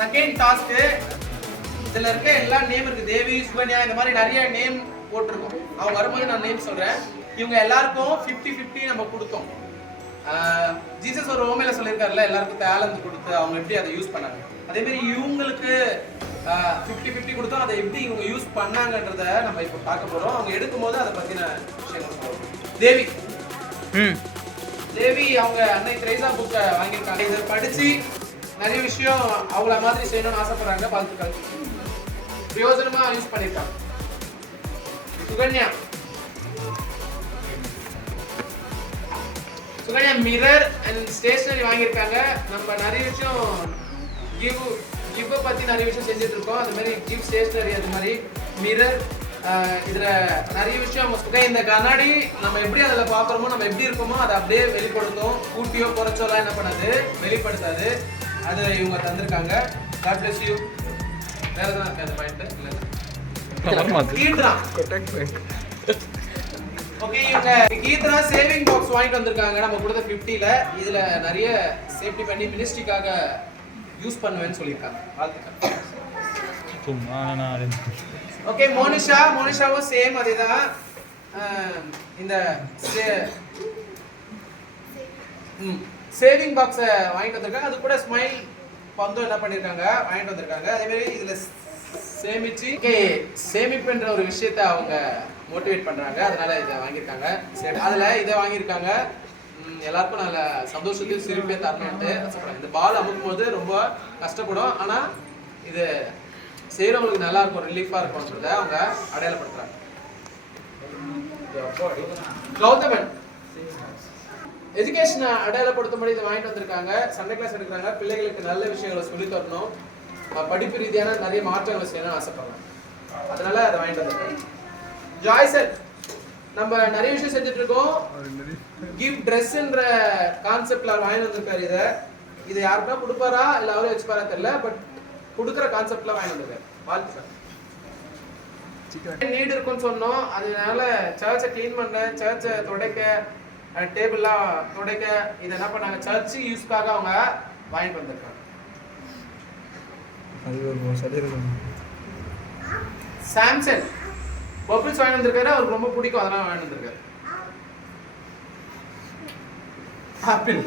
Second task இதுல இருக்க எல்லா நேம் இருக்கு. தேவி, சுகன்யா, இந்த மாதிரி நிறைய நேம் போட்டிருக்கோம். அவங்க வரும்போது நான் நேம் சொல்றேன். இவங்க எல்லாருக்கும் 50-50 நம்ம கொடுத்தோம். ஜீசஸ் ஒரு ஓமையில சொல்லியிருக்காருல்ல, எல்லாருக்கும் டேலண்ட் கொடுத்து அவங்க எப்படி அதை யூஸ் பண்ணாங்க. அதே மாதிரி இவங்களுக்கு 50-50 கொடுத்தோம். அதை எப்படி இவங்க யூஸ் பண்ணாங்கன்றத நம்ம இப்போ பார்க்க போறோம். அவங்க எடுக்கும்போது அதை பத்தின விஷயங்கள் சொல்லுவோம். தேவி தேவி அவங்க அன்னை திரேசா புக்கை வாங்கியிருக்காங்க. இதை படிச்சு நிறைய விஷயம் அவங்கள மாதிரி செய்யணும்னு ஆசைப்படுறாங்க. வாழ்த்துக்கள். பிரயோஜனமா யூஸ் பண்ணிருக்காங்க. சுகன்யா மிரர் அண்ட் ஸ்டேஷனரி வாங்கியிருக்காங்க. நம்ம நிறைய விஷயம் கிவ் பத்தி நிறைய விஷயம் செஞ்சுட்டு இருக்கோம். அது மாதிரி கிவ் ஸ்டேஷனரி, அது மாதிரி மிரர், இதுல நிறைய விஷயம் அவங்க இந்த கண்ணாடி நம்ம எப்படி அதுல பாக்குறோமோ, நம்ம எப்படி இருக்கோமோ அதை அப்படியே வெளிப்படுத்தும். கூட்டியோ குறைச்சோலாம் என்ன பண்ணாது, வெளிப்படுத்தாது. அது இவங்க தந்திருக்காங்க. God bless you. வேற எதுவும் இருக்கா அந்த பாயிண்ட்? இல்ல ஓகே, இவங்க கீத்ரா சேவிங் பாக்ஸ் வாங்கிட்டு வந்திருக்காங்க. நம்ம கொடுத்த 50ல இதுல நிறைய சேஃப்டி பண்ணி மினிஸ்ட்ரிக்காக யூஸ் பண்ணுவேன்னு சொல்லியிருக்காங்க. வாழ்த்துக்கள். ஓகே, மோனிஷாவும் சேம் அதேதான். இந்த சேவிங் பாக்ஸை வாங்கிட்டு வந்திருக்காங்க. அது கூட ஸ்மைல் பந்தம் என்ன பண்ணியிருக்காங்க, வாங்கிட்டு வந்திருக்காங்க. அதே மாதிரி இதுல சேமிச்சு சேமிப்புன்ற ஒரு விஷயத்தை அவங்க மோட்டிவேட் பண்றாங்க. அதனால இதை வாங்கியிருக்காங்க. அதுல இதை வாங்கியிருக்காங்க. எல்லாருக்கும் நல்ல சந்தோஷத்தையும் சிரிப்பையும் தரணும்ட்டு ஆசைப்படுறாங்க. இந்த பால் அமுக்கும் போது ரொம்ப கஷ்டப்படும், ஆனா இது செய்யறவங்களுக்கு நல்லா இருக்கும், ரிலீஃபா இருக்கும்ன்றத அவங்க அடையாளப்படுத்துறாங்க. கௌதமன் எஜுகேஷனை அடையாளப்படுத்தும்படி இதை வாங்கிட்டு வந்திருக்காங்க. சண்டே கிளாஸ் எடுக்கிறாங்க. பிள்ளைகளுக்கு நல்ல விஷயங்களை சொல்லி தரணும், படிப்பு ரீதியான நிறைய மாற்றங்களை செய்யணும்னு ஆசைப்படுறாங்க. அதனால அதை வாங்கிட்டு வந்திருக்காங்க. ஜாய்சன் நம்ம நிறைய விஷயம் செஞ்சுட்டு இருக்கோம். கிவ் ட்ரெஸ்ன்ற கான்செப்ட்ல வாங்கி வந்திருக்காரு. இதை யாருக்கா கொடுப்பாரா இல்ல அவரே வச்சுப்பாரா தெரியல, பட் கொடுக்குற கான்செப்ட்ல வாங்கி வந்திருக்காரு. வாழ்த்துக்கள். நீட் இருக்குன்னு சொன்னோம். அதனால சர்ச்சை கிளீன் பண்ண, சர்ச்சை துடைக்க, டேபிள்லாம் துடைக்க இதை என்ன பண்ணாங்க, சர்ச் யூஸ்க்காக அவங்க வாங்கிட்டு வந்திருக்காங்க. சாம்சங் பபிள்ஸ் வாங்கி வந்திருக்காரு. அவருக்கு ரொம்ப பிடிக்கும், அதனால வாங்கி வந்திருக்காரு. ஆப்பிள்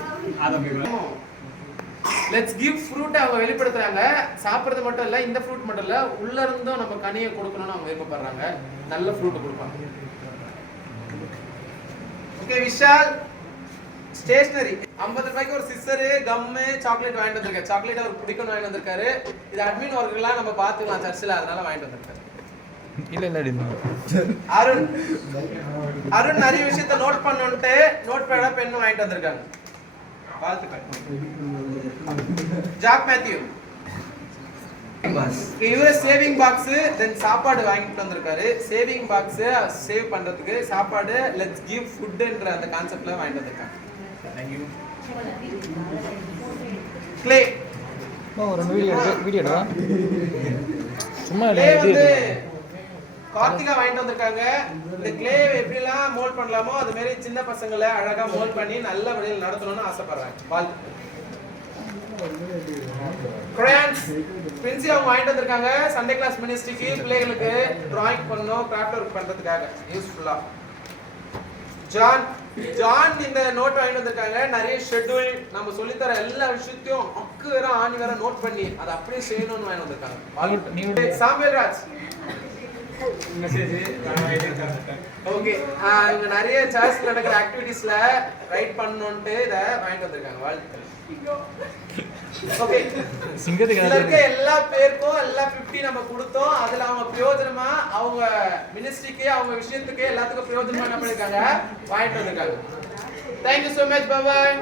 லெட்ஸ் கிவ் ஃப்ரூட் அவங்க வெளிப்படுத்துறாங்க. சாப்பிடுறது மட்டும் இல்ல, இந்த ஃப்ரூட் மட்டும் இல்ல, உள்ள இருந்தும் நம்ம கனியை கொடுக்கணும்னு அவங்க விருப்பப்படுறாங்க. நல்ல ஃப்ரூட் கொடுப்பாங்க. ஓகே, விஷால் ஸ்டேஷனரி 50 ரூபாய்க்கு ஒரு சிஸ்ஸரு, கம்மு, சாக்லேட் வாங்கிட்டு வந்திருக்காரு. சாக்லேட் அவருக்கு பிடிக்கும்னு வாங்கிட்டு வந்திருக்காரு. இது அட்மின் ஒர்க்கெல்லாம் நம்ம பார்த்துக்கலாம் சர்ச்சில், அதனால வாங்கிட்டு வந்திருக்காரு. அருண் நிறைய விஷயத்தை நோட் பண்ணணும்ட்டு நோட் பேடா பென் வாங்கிட்டு வந்திருக்காங்க. வாழ்த்துக்கள். ஜாக் மேத்யூ இவரே சேவிங் பாக்ஸ், தென் சாப்பாடு வாங்கிட்டு வந்திருக்காரு. சேவிங் பாக்ஸ் சேவ் பண்றதுக்கு சாப்பாடு, லெட்ஸ் கிவ் ஃபுட்ன்ற அந்த கான்செப்ட்ல வாங்கிட்டு வந்திருக்காங்க. Thank you. க்ளே வீடியோடா சும்மா வந்து கார்த்திகா வாங்கிட்டு வந்திருக்காங்க. இந்த க்ளே எப்படிலாம் மோல்ட் பண்ணலாமோ அது மாதிரி சின்ன பசங்களை அழகா மோல்ட் பண்ணி நல்ல வழியில் நடத்தணும்னு ஆசைப்படுறாங்க. வாழ்த்துக்கள். கிரையான்ஸ் பிரின்சி அவங்க வாங்கிட்டு வந்திருக்காங்க. சண்டே கிளாஸ் மினிஸ்ட்ரிக்கு பிள்ளைகளுக்கு டிராயிங் பண்ணணும், கிராஃப்ட் ஒர்க் பண்றதுக்காக யூஸ்ஃபுல்லா. ஜான் இந்த நோட் வாங்கிட்டு வந்திருக்காங்க. நிறைய ஷெட்யூல் நம்ம சொல்லித்தர எல்லா விஷயத்தையும் அக்கு வேற ஆணி வேற நோட் பண்ணி அதை அப்படியே செய்யணும்னு வாங்கிட்டு வந்திருக்காங்க. சாமுவேல் ராஜ் ஓகே, இங்க நிறைய சர்ச்ல நடக்கிற ஆக்டிவிட்டீஸ்ல ரைட் பண்ணணும்ட்டு இத வாங்கிட்டு வந்திருக்காங்க. வாழ்த்துக்கள். ஓகே, சிங்கத்துக்கு எல்லா பேருக்கும் எல்லா 50 நம்ம கொடுத்தோம். அதுல அவங்க பிரயோஜனமா அவங்க மினிஸ்ட்ரிக்கு, அவங்க விஷயத்துக்கு எல்லாத்துக்கும் பிரயோஜனமா என்ன பண்ணிருக்காங்க, வாங்கிட்டு வந்திருக்காங்க. Thank you so much. Bye bye.